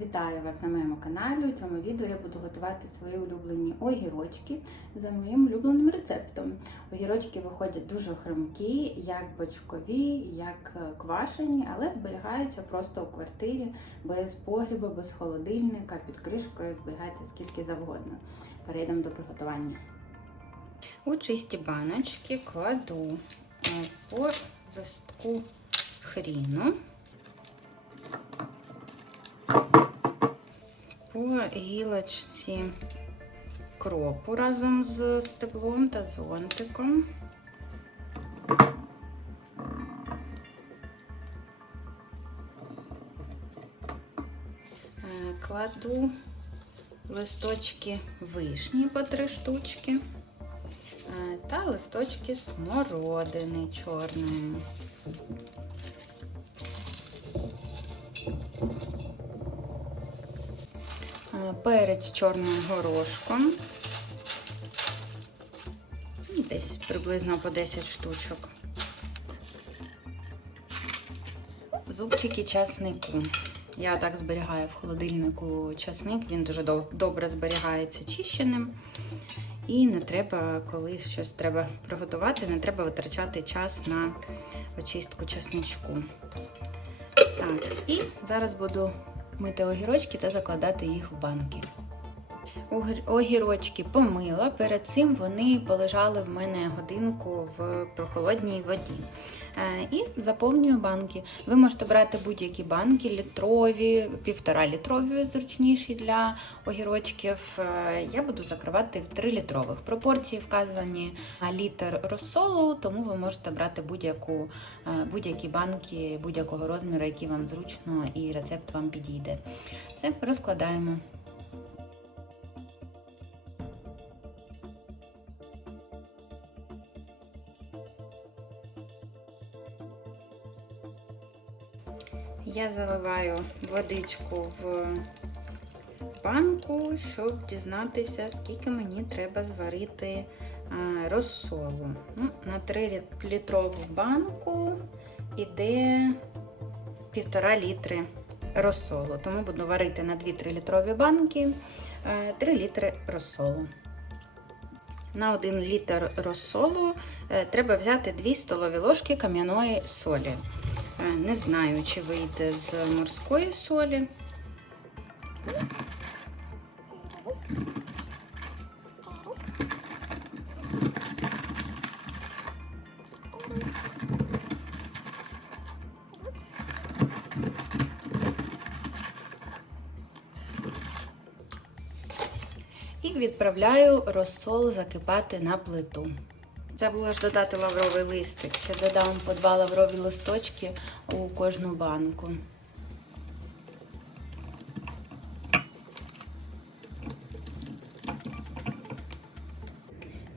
Вітаю вас на моєму каналі. У цьому відео я буду готувати свої улюблені огірочки за моїм улюбленим рецептом. Огірочки виходять дуже хрумкі, як бочкові, як е, квашені, але зберігаються просто у квартирі без погріба, без холодильника, під кришкою зберігається скільки завгодно. Перейдемо до приготування. У чисті баночки кладу е, по листку хріну. По гілочці кропу разом з стеблом та зонтиком. Е, Кладу листочки вишні по три штучки е, та листочки смородини чорної. Перець чорним горошком. Десь приблизно по 10 штучок. Зубчики часнику. Я так зберігаю в холодильнику часник, він дуже добре зберігається чищеним. І не треба, коли щось треба приготувати, не треба витрачати час на очистку часничку. Так, і зараз буду мити огірочки та закладати їх в банки. Огірочки помила, перед цим вони полежали в мене годинку в прохолодній воді. Е, і заповнюю банки. Ви можете брати будь-які банки, літрові, півтора літрові, зручніші для огірочків. Е, я буду закривати в 3 літрових. Пропорції вказані літр розсолу, тому ви можете брати будь-яку, е, будь-які банки будь-якого розміру, який вам зручно і рецепт вам підійде. Все, розкладаємо. Я заливаю водичку в банку, щоб дізнатися, скільки мені треба зварити розсолу. Ну, На 3 літрову банку йде 1,5 літри розсолу. Тому буду варити на 2-3 літрові банки 3 літри розсолу. На 1 літр розсолу е, треба взяти 2 столові ложки кам'яної солі. Не знаю, чи вийде з морської солі. І відправляю розсол закипати на плиту. Забула ж додати лавровий листик. Ще додам по два лаврові листочки у кожну банку.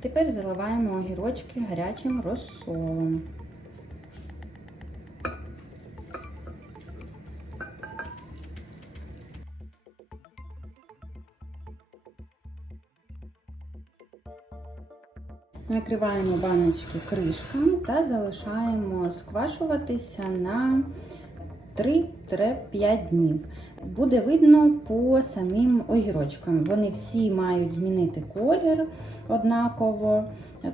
Тепер заливаємо огірочки гарячим розсолом. Накриваємо баночки кришками та залишаємо сквашуватися на 3-5 днів. Буде видно по самим огірочкам. Вони всі мають змінити колір однаково.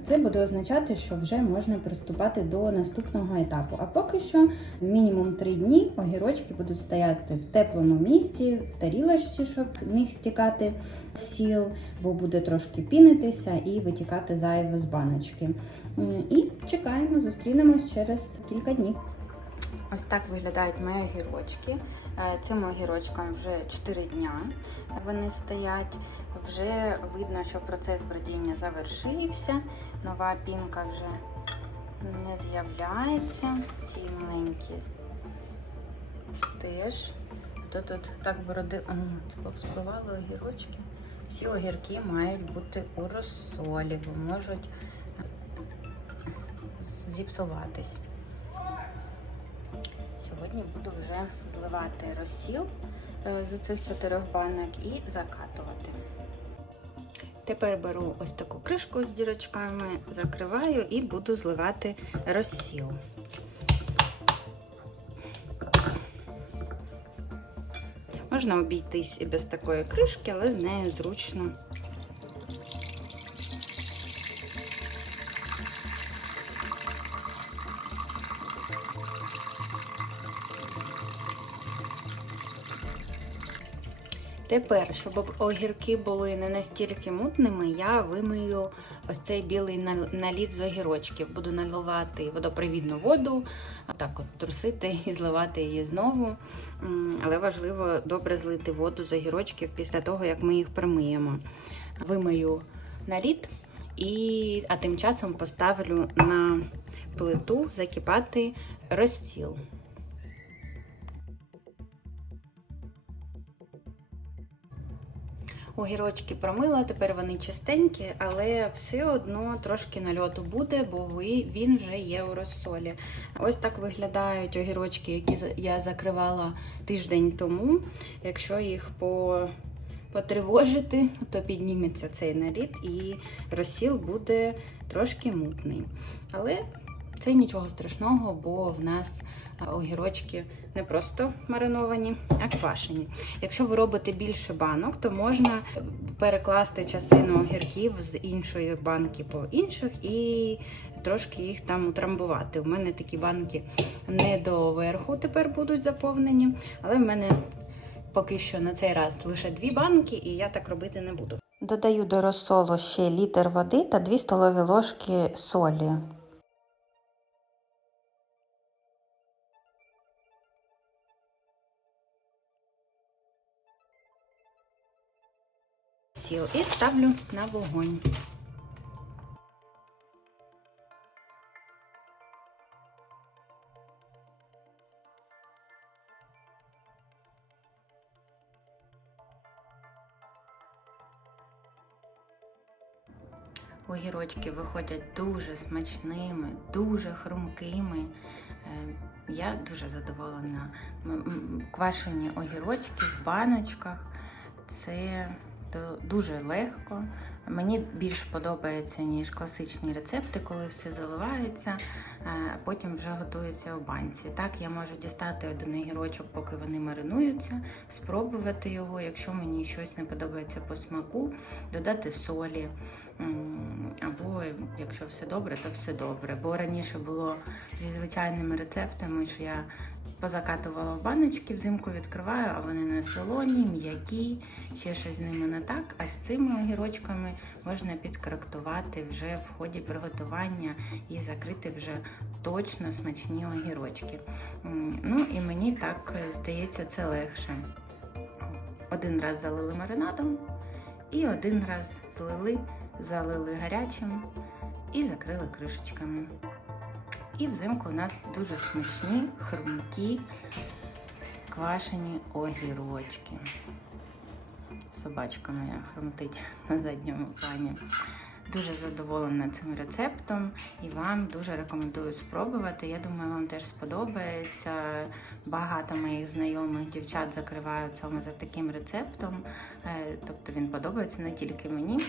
Це буде означати, що вже можна приступати до наступного етапу. А поки що, мінімум 3 дні огірочки будуть стояти в теплому місці, в тарілочці, щоб міг стікати сіл, бо буде трошки пінитися і витікати зайве з баночки. І чекаємо, зустрінемось через кілька днів. Ось так виглядають мої огірочки. Цим огірочкам вже 4 дня вони стоять. Вже видно, що процес бродіння завершився. Нова пінка вже не з'являється. Ці маленькі теж. То тут так бороди... Це повспливали огірочки. Всі огірки мають бути у розсолі, бо можуть зіпсуватись. Сьогодні буду вже зливати розсіл з цих чотирьох банок і закатувати. Тепер беру ось таку кришку з дірочками, закриваю і буду зливати розсіл. Можна обійтись і без такої кришки, але з нею зручно. Тепер, щоб огірки були не настільки мутними, я вимию ось цей білий наліт з огірочків. Буду наливати водопровідну воду, так от трусити і зливати її знову. Але важливо добре злити воду з огірочків після того, як ми їх промиємо. Вимию наліт, і, а тим часом поставлю на плиту закипати розсіл. Огірочки промила, тепер вони чистенькі, але все одно трошки нальоту буде, бо він вже є у розсолі. Ось так виглядають огірочки, які я закривала тиждень тому. Якщо їх по... потривожити, то підніметься цей наліт і розсіл буде трошки мутний. Але це нічого страшного, бо в нас огірочки не просто мариновані, а квашені. Якщо ви робите більше банок, то можна перекласти частину огірків з іншої банки по інших і трошки їх там утрамбувати. У мене такі банки не до верху тепер будуть заповнені, але в мене поки що на цей раз лише дві банки, і я так робити не буду. Додаю до розсолу ще літр води та 2 столові ложки солі. Сіл і ставлю на вогонь. Огірочки виходять дуже смачними, дуже хрумкими. Е, Я дуже задоволена. Квашені огірочки в баночках. Це дуже легко. Мені більш подобається, ніж класичні рецепти, коли все заливається, а потім вже готується у банці. Так, я можу дістати один огірочок, поки вони маринуються, спробувати його. Якщо мені щось не подобається по смаку, додати солі. Або якщо все добре, то все добре. Бо раніше було зі звичайними рецептами, що я позакатувала в баночки, взимку відкриваю, а вони не солоні, м'які, ще щось з ними не так. А з цими огірочками можна підкоректувати вже в ході приготування і закрити вже точно смачні огірочки. Ну і мені так е, здається, це легше. Один раз залили маринадом і один раз злили, залили гарячим і закрили кришечками. І взимку у нас дуже смачні, хрумкі, квашені огірочки. Собачка моя хрумтить на задньому плані. Дуже задоволена цим рецептом і вам дуже рекомендую спробувати. Я думаю, вам теж сподобається. Багато моїх знайомих дівчат закривають саме за таким рецептом. Е, Тобто він подобається не тільки мені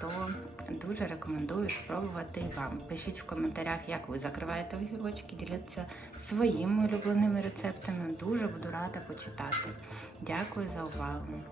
то дуже рекомендую спробувати і вам. Пишіть в коментарях, як ви закриваєте огірочки, діліться своїми улюбленими рецептами. Дуже буду рада почитати. Дякую за увагу.